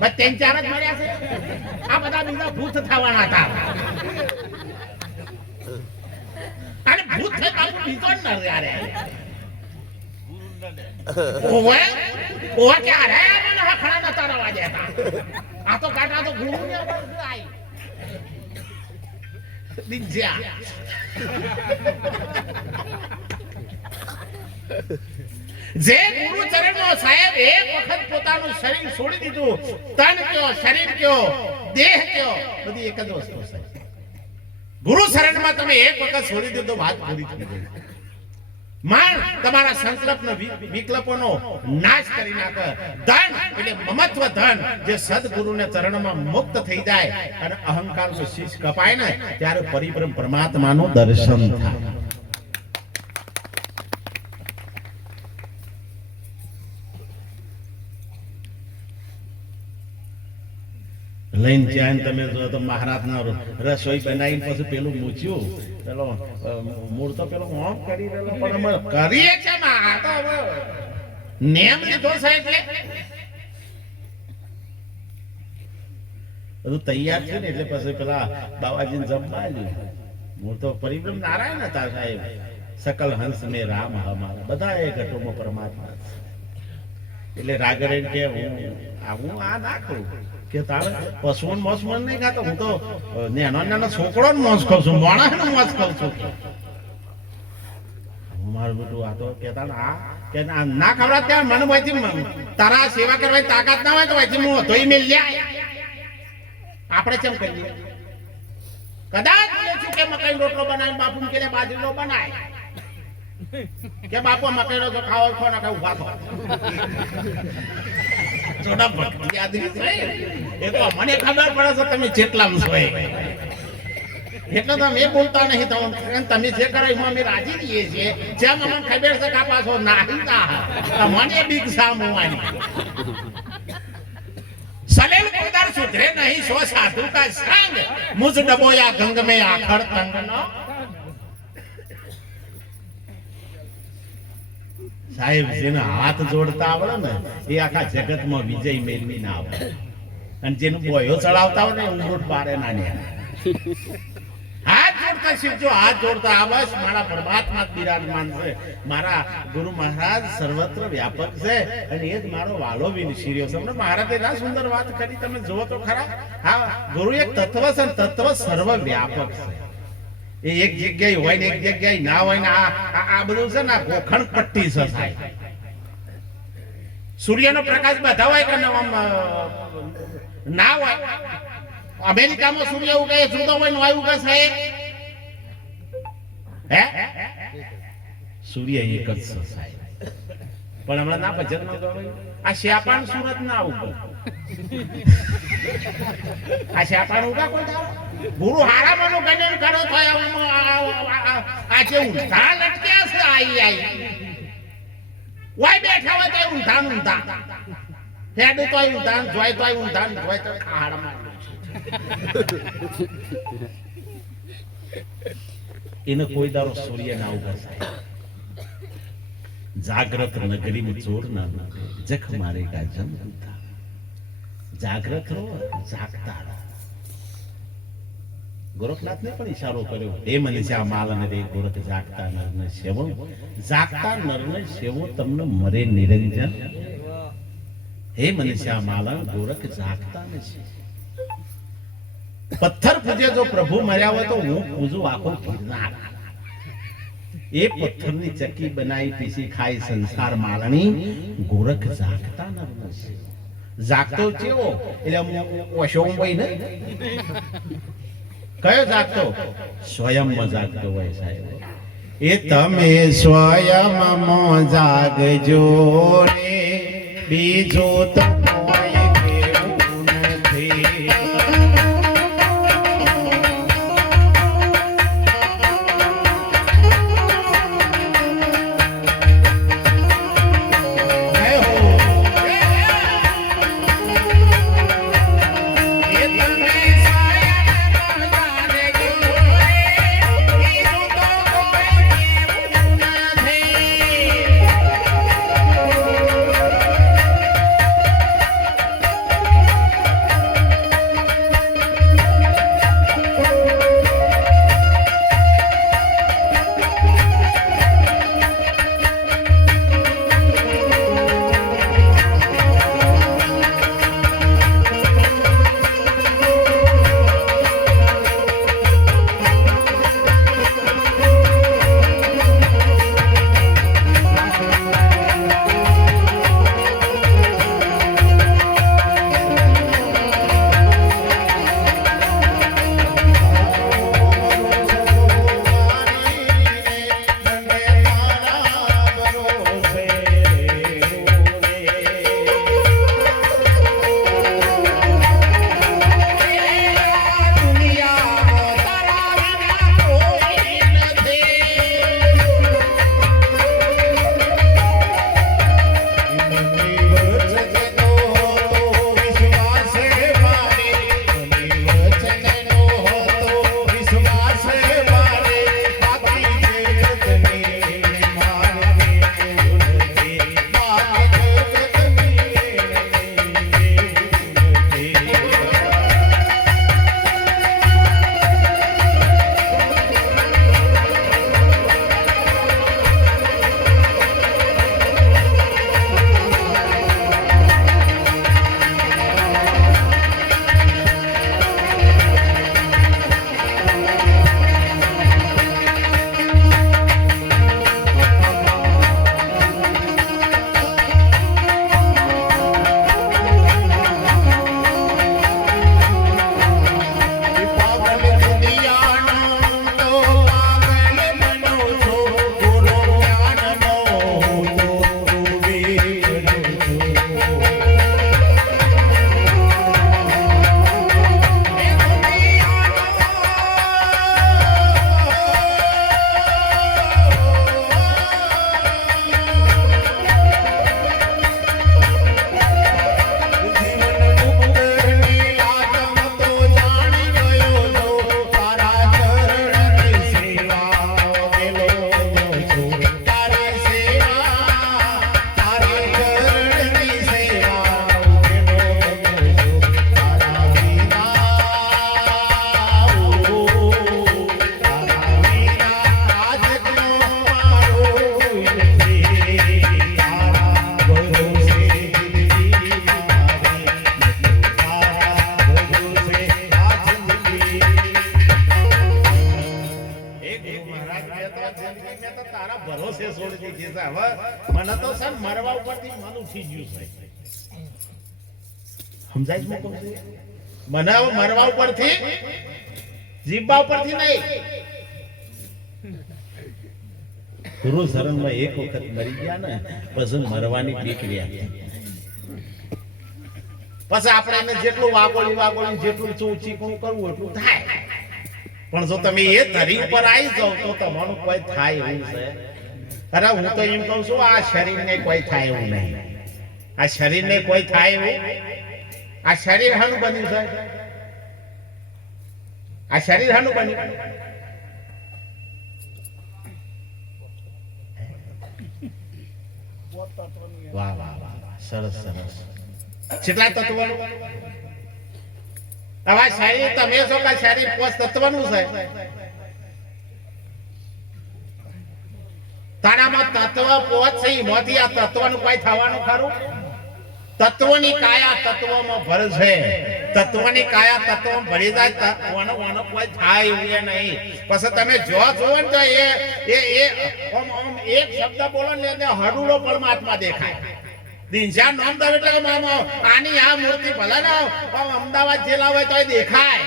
બસ 3-4 જ મળ્યા છે. આ બધા બીજા ભૂત થવાના હતા. અને ભૂત થઈ બાપુ બીજો જ ન યારે. ઓવે ઓવે કે અરે મને હખણા નતા રવા દેતા. આ તો કાટા તો ગુરુ ને આઈ દીજ્યા. જે ગુરુ ચરણમાં સાહેબ એક વખત પોતાનું શરીર છોડી દીધું, તન કયો, શરીર કયો, દેહ કયો, બધી એક જ વસ્તુ છે. ગુરુ શરણમાં તમે એક વખત છોડી દીધો, વાત પૂરી થઈ ગઈ. માન તમારા સંકલ્પનો વિકલ્પોનો નાશ કરી નાખે. ધન એટલે મમત્વ ધન જે સદગુરુને ચરણમાં મુક્ત થઈ જાય અને અહંકારનો શીશ કપાય ને ત્યારે પરિબ્રહ્મ પરમાત્માનું દર્શન થાય. લઈને જ્યાં તમે જો તો મહારાજના રસોઈ બનાવીને પછી પેલું મૂચ્યું, પેલો મૂળ તો પેલો ઓમ કરી દેલો, પણ અમે કરીએ છે આ તો હવે નેમ લીધો છે એટલે બધું તૈયાર છે ને એટલે પછી પેલા બાબાજીને જમવા આવ્યું. મૂળ તો પરિબ્રહ્મ નારાયણ હતા સાહેબ. સકલ હંસ મે રામ હમારા, બધા એ ઘટોમાં પરમાત્મા. એટલે રાગરે કે હું આ નાખું કે તારે પશુઓને મોસ મન નહીં ખાતો, હું તો નાનો છોકરો ને મોસ ખાઉં છું, માણસ ને મોસ ખાઉં છું. મારું બેટું આ તો કેતા કે ના ખબર ત્યાં મને વહીથી તારા સેવા કરવાની તાકાત ના હોય તો વહીથી હું ધોઈ મેલ જાય. આપણે કેમ કરીએ? કદાચ છું કે મકાઈ રોટલો બનાવી બાપુ કે બાજરીનો બનાય કે બાપુ મકાઈ નો ખાવો ખો ના ખાવ ઉભા થો. જોડા ભક્તિ આદરી છે એ તો મને ખબર પડે છે તમે જેટલા છો એટલે તો મેં બોલતા નહીં. તમે જે કરો એમાં અમે રાજી રહીએ છીએ. જેમ અમને ખબર છે કે પાછો નાહી મને બીક સામવાની. સલેલ કોદાર સુધરે નહીં સો સાધુ કા સંગ, મુझ ડબોયા ગંગ में આખર તંગ નો. સાહેબ જેને હાથ જોડતા આવડે ને એ આખા જગતમાં વિજય મેળવી ના આવે. અને જેનું બોયો ચડાવતા હોય ને ઊંઘોટ પારે ના ને હાથ જોડતા શીખજો. હાથ જોડતા આવશ મારા પરમાત્મા બિરાજમાન છે. મારા ગુરુ મહારાજ સર્વત્ર વ્યાપક છે અને એ જ મારો વાલો વિનશીર્યો છે. મહારાજે ના સુંદર વાત કરી, તમે જુઓ તો ખરા. હા, ગુરુ એક તત્વ છે, તત્વ સર્વ વ્યાપક છે. એ એક જગ્યાએ હોય ને એક જગ્યાએ ના હોય ને આ બધું છે ને ગોખણ પટ્ટી છે સાહેબ. સૂર્યનો પ્રકાશ બધા હોય કે ના હોય? અમેરિકામાં સૂર્ય ઉગે જુદો હોય ને હોય ઉગે સાહેબ. હે સૂર્ય એક જ છે સાહેબ. પણ હમણાં ના ભજન આ શ્યાપાન સુરત ના ઉગે. આ શ્યાપાન ઉગા કોઈ ગુરુ હારામાંનો ગણન કરો તો આ જે ઊંધા લટક્યા છે આઈ વાય બેઠા હોય તો ઊંધા હેડ તો ઊંધા જોય તો ઊંધા જોય તો હારામાં. એને કોઈ દારો સૂર્ય ના ઉગે સાહેબ. જાગ્રત નગરી में ચોર ના જખ મારેગા જમતા. જાગ્રત રહો, જાગતા રહો. ગોરખનાથ ને પણ ઈશારો કર્યો, હે મનીષા માલ અને રે ગોરખ જાગતા નરને સેવો. જાગતા નરને સેવો તમને મરે નિરંજન. હે મનીષા માલ ગોરખ જાગતા નથી. પથ્થર પૂજે જો પ્રભુ મર્યા હોય તો હું પૂજું આખો ગિરનાર. એ પથ્થરની ચક્કી બનાવી પીસી ખાય સંસાર માલણી. ગોરખ જાગતા નરને સેવો. જાગતો કેવો એટલે ઓશો હોય ને કયો જાગતો? સ્વયંમાં જાગતો હોય સાહેબ. એ તમે સ્વયંમાં જાગજો રે, બીજું તો કોઈ કેવું નથી. હવે મને તો સર મરવા ઉપરથી મન ઉઠી ગયું છે. સમજાય છે કહું છું? મને હવે મરવા ઉપરથી જીભા ઉપરથી નહીં. ગુરુ શરણમાં એક વખત મરી ગયા ને પછી મરવાની બીક રહી. પછી આપણે એને જેટલું વાગોળી જેટલું ચીકણું કરવું એટલું થાય. પણ જો તમે એ ધરી ઉપર આવી જાવ તો તમારું કોઈ થાય એવું છે? અરે હું તો એમ કહું છું આ શરીરને કોઈ થાય એવું નહીં. આ શરીરને કોઈ થાય એવું? આ શરીર હાનું બન્યું છે? આ શરીર હાનું બન્યું? વાહ વાહ વાહ, સરસ સરસ. કેટલા તત્વનું? હવે શરીર તમે છો કે શરીર પોષ તત્વનું છે? તારામાં તત્વ પોષ છે, એમાંથી આ તત્વનું કોઈ થવાનું ખરું? તત્વની કાયા તત્વમાં ભર છે. તત્વની કાયા તત્વમાં ભરી જાય ઓનો કોઈ થાય એવું નહીં. પછી તમે જો ને તો એક શબ્દ બોલો ને હડુડો પરમાત્મા દેખાય. દિનશાન નામ દે એટલે કે મામા આની આ મૂર્તિ ભલે ને અમદાવાદ જેલા હોય તો દેખાય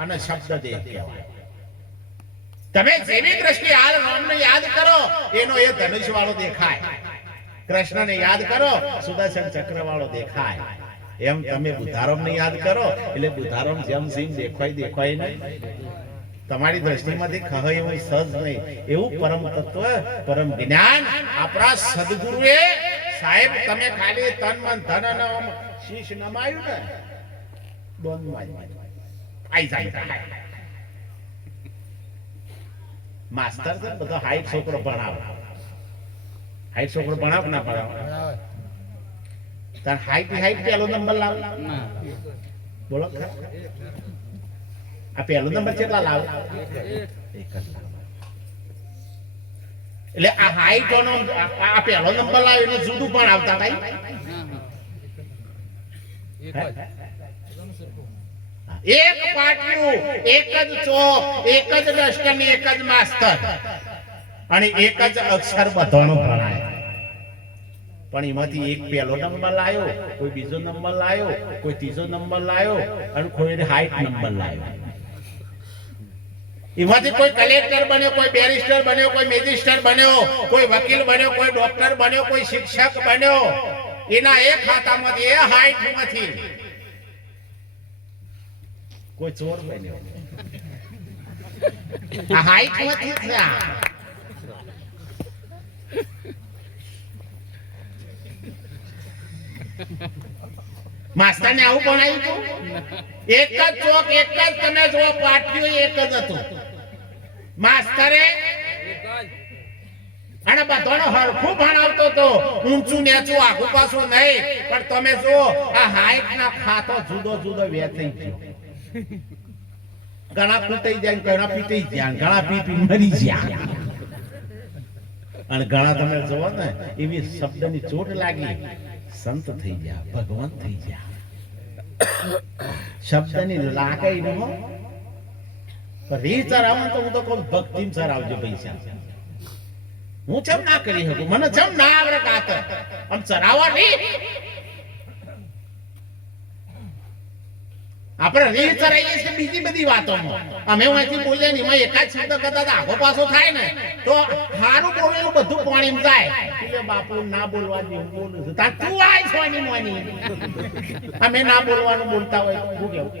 અને શબ્દ દેખાય. તમે જેવી દ્રષ્ટિ હાલ રામને યાદ કરો એનો એ ધનુષ વાળો દેખાય. કૃષ્ણને યાદ કરો સુદર્શન ચક્ર વાળો દેખાય. એમ તમે બુધારામને યાદ કરો એટલે બુધારામ જેમ સિંહ દેખાય નહીં. તમારી દ્રષ્ટિમાંથી ખહય એવું સહજ નહીં. એવું પરમ તત્વ પરમ જ્ઞાન આપણા સદગુરુએ સાહેબ તમે ખાલી તન મન ધન અને શીશ નમાયું ને દોન આઈ જાય. માસ્તર છે બધો હાઈટ છોકરો ભણાવે. હાઈટ છોકરો ભણાવ ના ભણાવે? તાર હાઈટ પેલો નંબર લાવ. બોલો આ પેલો નંબર કેટલા લાવે? એક જ લાવે. એટલે આ હાઈટ નો આ પેલો નંબર લાવે એને જુદું પણ આવતા કઈ એક પાટિયું, એક જ ચોક, એક જ ડસ્ટર, એક જ માસ્ટર અને એક જ અક્ષર બધાનો ભણાય. પણ એમાંથી એક પહેલો નંબર લાયો, કોઈ બીજો નંબર લાયો, કોઈ ત્રીજો નંબર લાયો અને કોઈ હાઈટ નંબર લાયો. એમાંથી કોઈ કલેક્ટર બન્યો, કોઈ બેરિસ્ટર બન્યો, કોઈ મેજિસ્ટર બન્યો, કોઈ વકીલ બન્યો, કોઈ ડોક્ટર બન્યો, કોઈ શિક્ષક બન્યો. એના એક ખાતામાંથી એ હાઈટ માંથી કોઈ ચોર બન્યો. આ હાઈટ માંથી છે. માસ્ટર ને આવું ભણાયું હતું? એક જ ચોક, એક જ તમે જો પાટિયું એક જ હતું. માસ્ટરે અને બધાનો હરખું ભણાવતો તો, ઊંચું નીચું આગુ પાછું નહીં. પણ તમે જો આ હાઈટ ના ખાતો જુદો જુદો વેચાઈ ગયો. ઘણા પીટાઈ જાય, ઘણા પીટાઈ ગયા, ઘણા પી મરી ગયા અને ઘણા તમે જોવો ને એવી શબ્દની ચોટ લાગી સંત થઈ ગયા, ભગવાન થઈ ગયા. શબ્દની લાગઈ ન હો રી ચરાવવાનું તો હું તો કહું ભક્તિ ચરાવજો પૈસા. હું ચમ ના કરી શકું? મને ચમ ના આવડે કાતર આમ ચરાવવા રી. આપણે રીહ ચરાઈએ છીએ બીજી બધી વાતોમાં. અમે અહીંથી બોલીએ ને એમાં એકાદ શબ્દ કરતા આગો પાછો થાય ને તો સારું બોલેલું બધું પાણીમાં જાય. એટલે બાપુ ના બોલવા જેવું બોલું છું. તાર તું આય છો ની મોની. અમે ના બોલવાનું બોલતા હોય શું કેવું?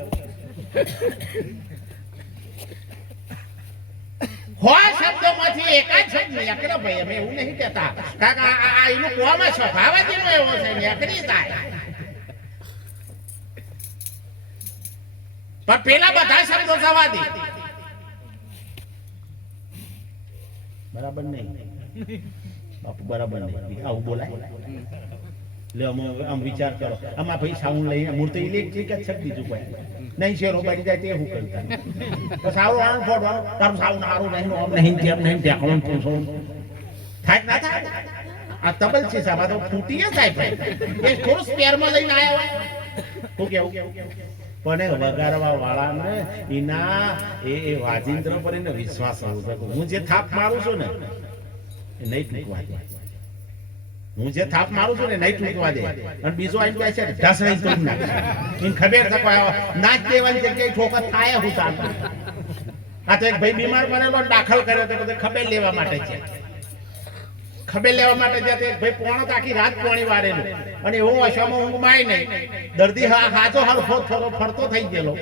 હોય શબ્દોમાંથી એકાદ શબ્દ નીકળે ભાઈ. અમે એવું નહીં કહેતા કાકા આ એનું કોમાં સ્વભાવ જ એનો એવો છે, નીકળી જાય. પણ પેલા બધા શબ્દો જવા દે. બરાબર નહીં બાપુ, બરાબર નહીં. આવું બોલાય? લે આમ વિચાર કરો. આમાં ભાઈ સાઉન્ડ લઈને મૂર્તિ ઇલેક્ટ્રિક જ છે, બીજું કોઈ નહીં. શેરો બારી જાય તે શું કરતા? તો સારું આનું ફોડવાનું તારું સારું સારું નહીં, આમ નહીં તેમ નહીં, ઢેકણું પૂછો થાય ના થાય. આ તબલ છે સાહેબ, તો ફૂટી જાય ભાઈ. એ થોડું સ્પેરમાં લઈને આવ્યા હોય શું કેવું? પણ વગાડવા વાળાને એના એ વાજિંત્ર પર એને વિશ્વાસ આવવો જોઈએ. હું જે થાપ મારું છું ને એ નહીં ટૂંકવા દે. હું જે થાપ મારું છું ને નહીં તૂટવા દે અને બીજો આઈ જાય છે ઢસડી તૂટ નાખે એને ખબર છે કોઈ નાચ દેવાની જગ્યાએ ઠોકર થાય હું ચાલ આ તો એક ભાઈ બીમાર પડેલો દાખલ કર્યો તો બધે ખબર લેવા માટે છે ખબર લેવા માટે જ્યાં એક ભાઈ પોણો આખી રાત પોણી વાળેલું અને એવો અશામાં ઊંઘમાં નહીં દર્દી હાચો હરફો ફરતો થઈ ગયેલો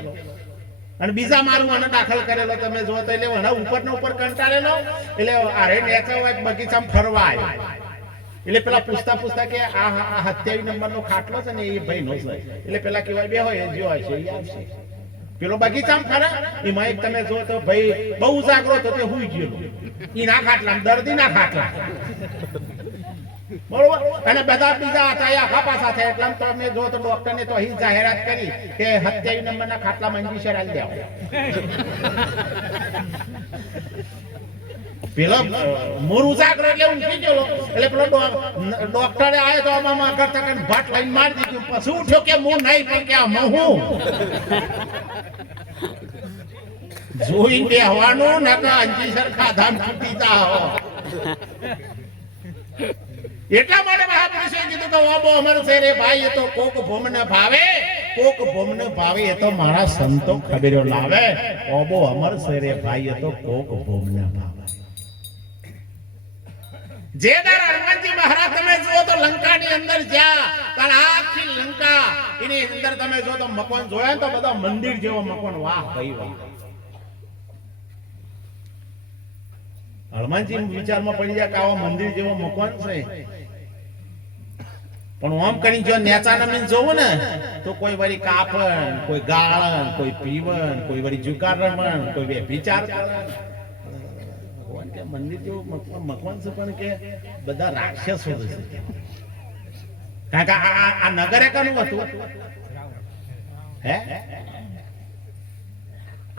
અને બીજા મારું મને દાખલ કરેલો તમે જો તો એટલે મને ઉપર ને ઉપર કંટાળેલો એટલે આરે નેચા હોય બગીચામાં ફરવા આવ્યો એટલે પેલા પૂછતા કે આ 27 નંબરનો ખાટલો છે ને એ ભાઈ નો છે એટલે પેલા કેવાય બે હોય જો હોય છે એ આવશે પેલો બગીચામાં ફરે એમાં એક તમે જો તો ભાઈ બહુ જાગરો તો તે હુઈ ગયેલો ઈ ના ખાટલા દર્દી ના ખાટલા બરોબર અને બધા બીજા હતા આખા પાછા થયા એટલે તો અમે જો તો ડોક્ટર ને તો અહીં જાહેરાત કરી કે 27 નંબરના ખાટલામાં ઇન્જેક્શન આલી દેવો પેલો મોરું જાગરો એટલે ઊંઘી ગયેલો એટલે પેલો ડોક્ટરે આવ્યો તો આમાં કરતા કઈ ભાટ લઈને મારી દીધું પછી ઉઠ્યો કે હું નહીં પણ કે હું જોઈ બેહવાનું નકા અંજીસર ખાધામ છૂટી જાઓ એટલા માટે મહાપુરુષે કીધું કે ઓબો અમર છે રે ભાઈ એ તો કોક ભોમને ભાવે એ તો મારા સંતો ખબેરો લાવે ઓબો અમર છે રે ભાઈ એ તો કોક ભોમને ભાવે જે દર હનુમાનજી મહારાજ તમે જુઓ તો લંકાની અંદર જ્યાં તાર આખી લંકા એની અંદર તમે જો તો મકાન જોયા તો બધા મંદિર જેવો મકાન વાહ ભાઈ વાહ હનુમાનજી વિચારમાં પડી જાય કે આવા મંદિર જેવો મકાન છે પણ આમ કરી જો નેચા નમીન જોવું ને તો કોઈ વળી કાપણ કોઈ ગાળણ કોઈ પીવણ કોઈ વળી જુકાર રમણ કોઈ બે વિચાર કે મંદિર જેવું મકાન છે પણ કે બધા રાક્ષસો છે કારણ કે આ નગર એકનું હતું હે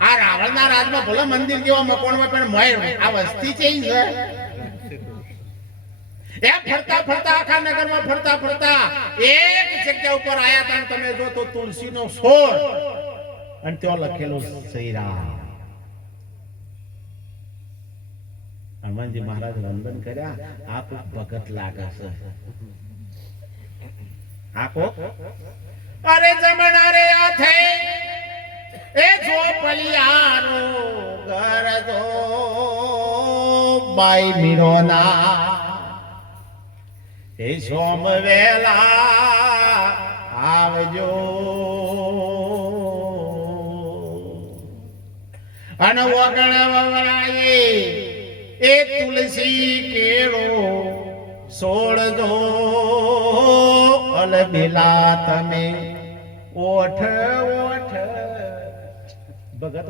આ રાવણના રાજમાં ભલે મંદિર જેવા મકાન હોય પણ મહેર આ વસ્તી છે એમ ફરતા આખા નગરમાં ફરતા એક જગ્યા ઉપર આયા તા તમે જો તો તુલસીનો છોડ અને ત્યાં લખેલું શ્રી રામ હનુમાનજી મહારાજ વંદન કર્યા આ કોઈ ભગત લાગે છે આ કો અરે જમણા રે આ થઈ એ જો પલિયારો ઘર જો બાઈ મીરોના એ સોમ વેલા આવજો અને વગણ વવરાય એ તુલસી કેળો સોળજો અલબેલા તમે ઓઠ ભગત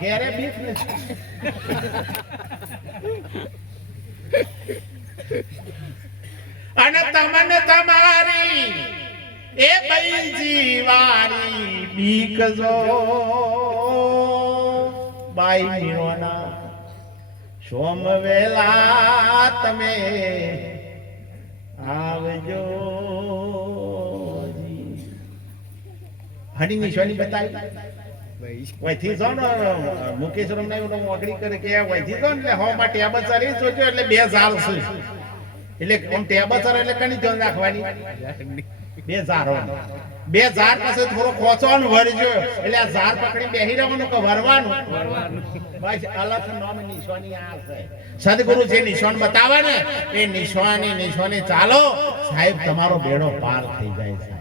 ઘેરે બીક અને તમને તમારી એ બૈજી વારી બીક જો બાઈ મીરોના સોમ વેલા તમે આવજો હની નિશાની બતાવી વૈથી જો ને મુકેશ રમને ઓગળી કરે કે વૈથી જો ને હો માં ટેબ ચાલી જોજો એટલે બે ઝાડ છે એટલે આમ ટેબ ચાર એટલે કણી જોન રાખવાની બે ઝાડ પછી થોડો ખોચવાનો વરજો એટલે આ ઝાડ પકડી બેહી રહેવાનું કે વરવાનું બસ અલગ નામ નિશાની આ છે સદગુરુ જે નિશાન બતાવે ને એ નિશાની ચાલો સાહેબ તમારો બેડો પાર થઈ જાય છે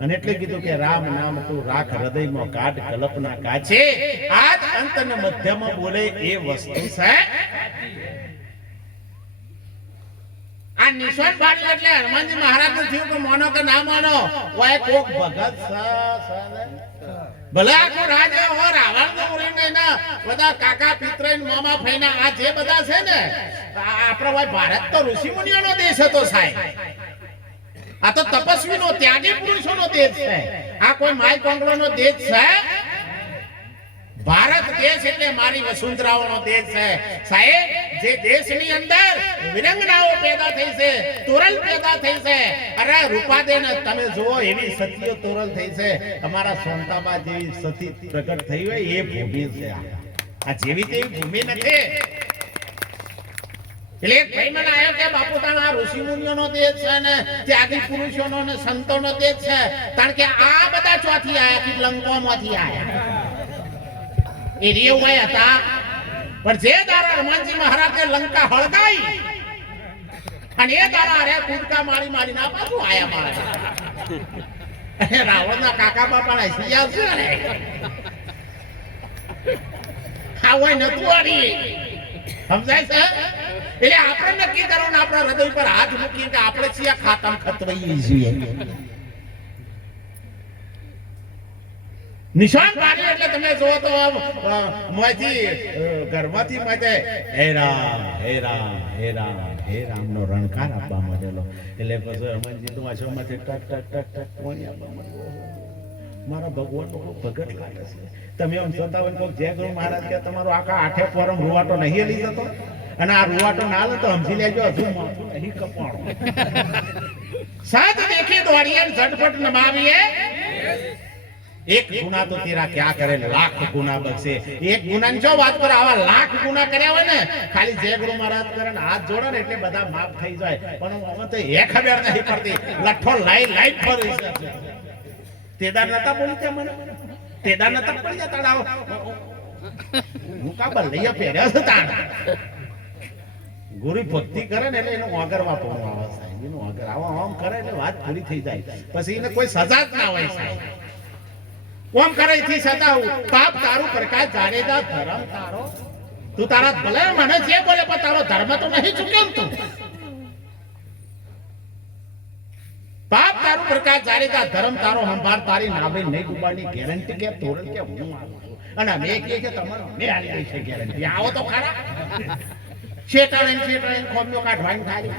અને એટલે કીધું કે રામ નામ તું રાખ હૃદયમાં કાઢ કલ્પના કાચે આજ અંત ને મધ્યમાં બોલે એ વસ્તુ છે આ નિશાન પાડી એટલે હનુમાનજી મહારાજ ને થયું કે માનો કે ના માનો ઓય કોક ભગત ભલે આખો રાજ હો રાવણ તો ઉડીને ના બધા કાકા પિતરાઈ મામા ફઈના આ જે બધા છે ને આપણો ભાઈ ભારત તો ઋષિ મુનિઓનો દેશ હતો સાહેબ આ તો તપસ્વીનો ત્યાગી પુરુષોનો દેશ છે આ કોઈ માય કોંગળોનો દેશ છે ભારત દેશ એટલે મારી વસુંધરાઓનો દેશ છે સાહેબ જે દેશની અંદર વિરંગનાઓ પેદા થઈ છે તોરલ પેદા થઈ છે અરે રૂપાદેન તમે જુઓ એવી સતીઓ તોરલ થઈ છે અમારા સોનતાબા જેવી સતી પ્રગટ થઈ હોય એ ભૂમિ છે આ જેવી તેવી ભૂમિ નથી એટલે એક ભાઈ મને આવ્યો કે બાપુ તારા ઋષિ મુનિઓનો દેશ છે ને ત્યાગી પુરુષોનો ને સંતોનો દેશ છે કારણ કે આ બધા ચોથી આયા કે લંકામાંથી આયા એ રેવાય હતા પણ જે દારા હનુમાનજી મહારાજે લંકા હળગાઈ અને એ દારા રે કૂદકા મારી મારી ના પાછું આયા મારે રાવણના કાકા બાપાના સિયા છે ને આ હોય નતું આરી સમજાય છે એટલે આપણે નક્કી કરો ને આપણા હૃદય પર હાથ મૂકી કે આપણે છીએ ખાતમ ખતવાઈએ છીએ નિશાન પાડી એટલે તમે જો તો મોજી ઘરમાંથી મતે હે રામ હે રામ હે રામ હે રામ નો રણકાર આપવા માંડેલો એટલે પછી હનુમાનજી તો આશ્રમમાંથી ટક ટક ટક ટક કોણી આપવા માંડ્યો મારા ભગવાન નો ભગત લાગે છે તમે આમ જોતા હોય કોઈ જય ગુરુ મહારાજ કે તમારો આખા આઠે પોરમ રૂવાટો નહીં લઈ જતો અને આ રૂવાટો ના લે તો સમજી લેજો હજુ માથું નહીં કપાણો સાત દેખી દોડીએ ઝટપટ નમાવીએ એક ગુના તો તેરા ક્યાં કરે લાખ ગુના બક્ષે એક ગુનાની જો વાત પર આવા લાખ ગુના કર્યા હોય ને ખાલી જય ગુરુ મહારાજ કરે ને હાથ જોડે ને એટલે બધા માફ થઈ જાય પણ હવે તો એ ખબર નહીં પડતી લઠ્ઠો લાઈ લાઈ ફરી છે તેદાર નતા બોલી તે મને તેદાર નતા પડી જતા ડાવ હું કાબલ લઈ પહેર્યા છે તાણ ગુરુ ભક્તિ કરે ને એટલે એનો આગળ વાપરવાનો આવે સાહેબ એનો આગળ આમ કરે એટલે વાત પૂરી થઈ જાય પછી એને કોઈ સજા જ ના હોય સાહેબ કોમ કરે થી સતા પાપ તારું પ્રકાશ જાણેદા ધર્મ તારો તું તારા ભલે મને જે બોલે પણ તારો ધર્મ તો નહીં ચૂક્યો તું પાપ તારું પ્રકાશ જાણેદા ધર્મ તારો સંભાળ તારી નાભે નહીં ડૂબાની ગેરંટી કે તોરણ કે હું આવું છું અને અમે કે તમારો મેં આલી દઈ છે ગેરંટી આવો તો ખરા શેટાણે ખોમ્યો કાઢવાની થાય